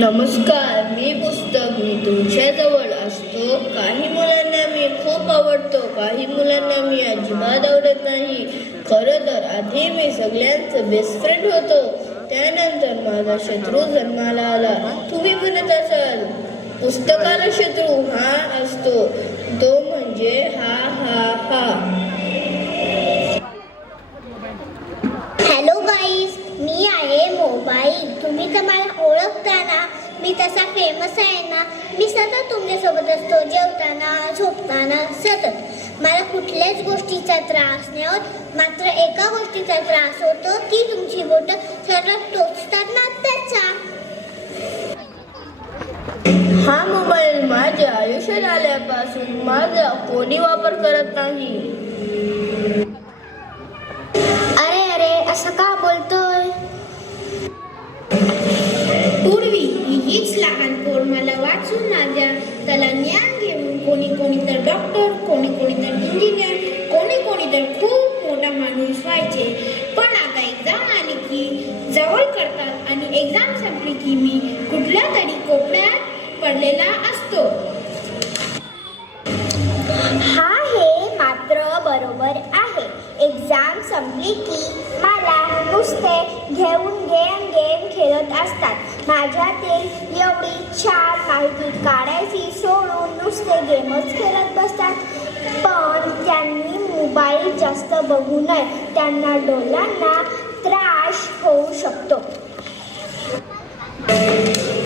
नमस्कार, मी पुस्तक मी तुमच्याजवळ असतो. काही मुलांना मी खूप आवडतो, काही मुलांना मी अजिबात आवडत नाही. खरं तर आधी मी सगळ्यांचं बेस्ट फ्रेंड होतो. त्यानंतर माझा शत्रू जन्माला आला. तुम्ही म्हणत असाल पुस्तकाला शत्रू हा असतो, तो म्हणजे हा. हॅलो गाईज, मी आहे मोबाईल. तुम्ही तर मला ओळखता ना, मी तसा फेमस आहे ना. मी सतत तुमच्यासोबत असतो, जेवताना झोपताना सतत. मला कुठल्याच गोष्टीचा त्रास नाही होत. मात्र एका गोष्टीचा त्रास होतो की तुमची बोटं सतत टोचतात ना त्याचा. हा मोबाईल माझ्या आयुष्यात आल्यापासून माझा कोणी वापर करत नाही. अरे असं का बोलतोय? पूर्वी हीच लहान पोर मला वाचून माझ्या त्याला ज्ञान घेऊन कोणी तर डॉक्टर, कोणी तर इंजिनियर, कोणी तर खूप मोठा माणूस व्हायचे. पण आता एक्झाम आली की जवळ करतात आणि एक्झाम संपली की मी कुठल्या तरी कोपऱ्यात पडलेला असतो. हा हे मात्र बरोबर आहे. एक्झाम संपली की मला नुसते घेऊन गेम खेळत असतात. माझ्यातील एवढी छान माहिती काढायची सोडून नुसते गेमच खेळत बसतात. पण त्यांनी मोबाईल जास्त बघू नये, त्यांना डोळ्यांना त्रास होऊ शकतो.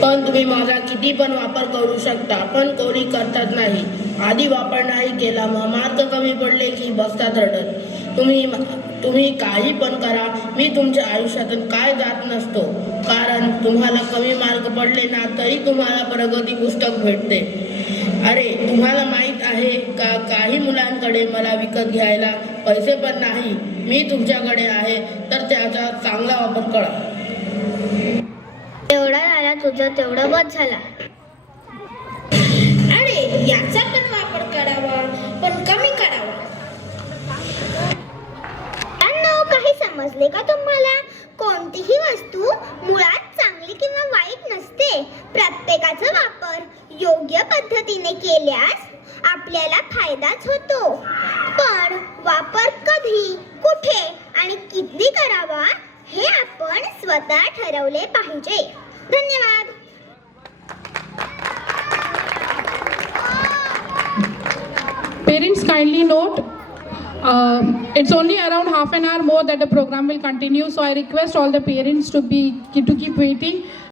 पण तुम्ही माझा किती पण वापर करू शकता, पण कोणी करतात नाही. आधी वापर नाही केला, मग मार्क कमी पडले की बसतात रडत. तुम्ही काही पण करा, मी तुमच्या आयुष्यातून काय जात नसतो. कारण तुम्हाला कमी मार्क पडले ना तरी तुम्हाला प्रगती पुस्तक भेटते. अरे तुम्हाला माहीत आहे का, काही मुलांकडे मला विकत घ्यायला पैसे पण नाही. मी तुमच्याकडे आहे तर त्याचा चांगला वापर करा. एवढा झाला तुझं, तेवढं बस झाला. अरे याचा पण वापर करावा, पण कमी करावा. काही समजले का तुम्हाला? कोणतीही वस्तू मुळात चांगली किंवा वाईट नसते. प्रत्येकाचा वापर योग्य पद्धतीने केल्यास आपल्याला फायदाच होतो. पण वापर कधी, कुठे आणि किती करावा हे आपण स्वतः ठरवले पाहिजे. धन्यवाद. Parents, kindly note, it's only around half an hour more that the program will continue. So I request all the parents to keep waiting.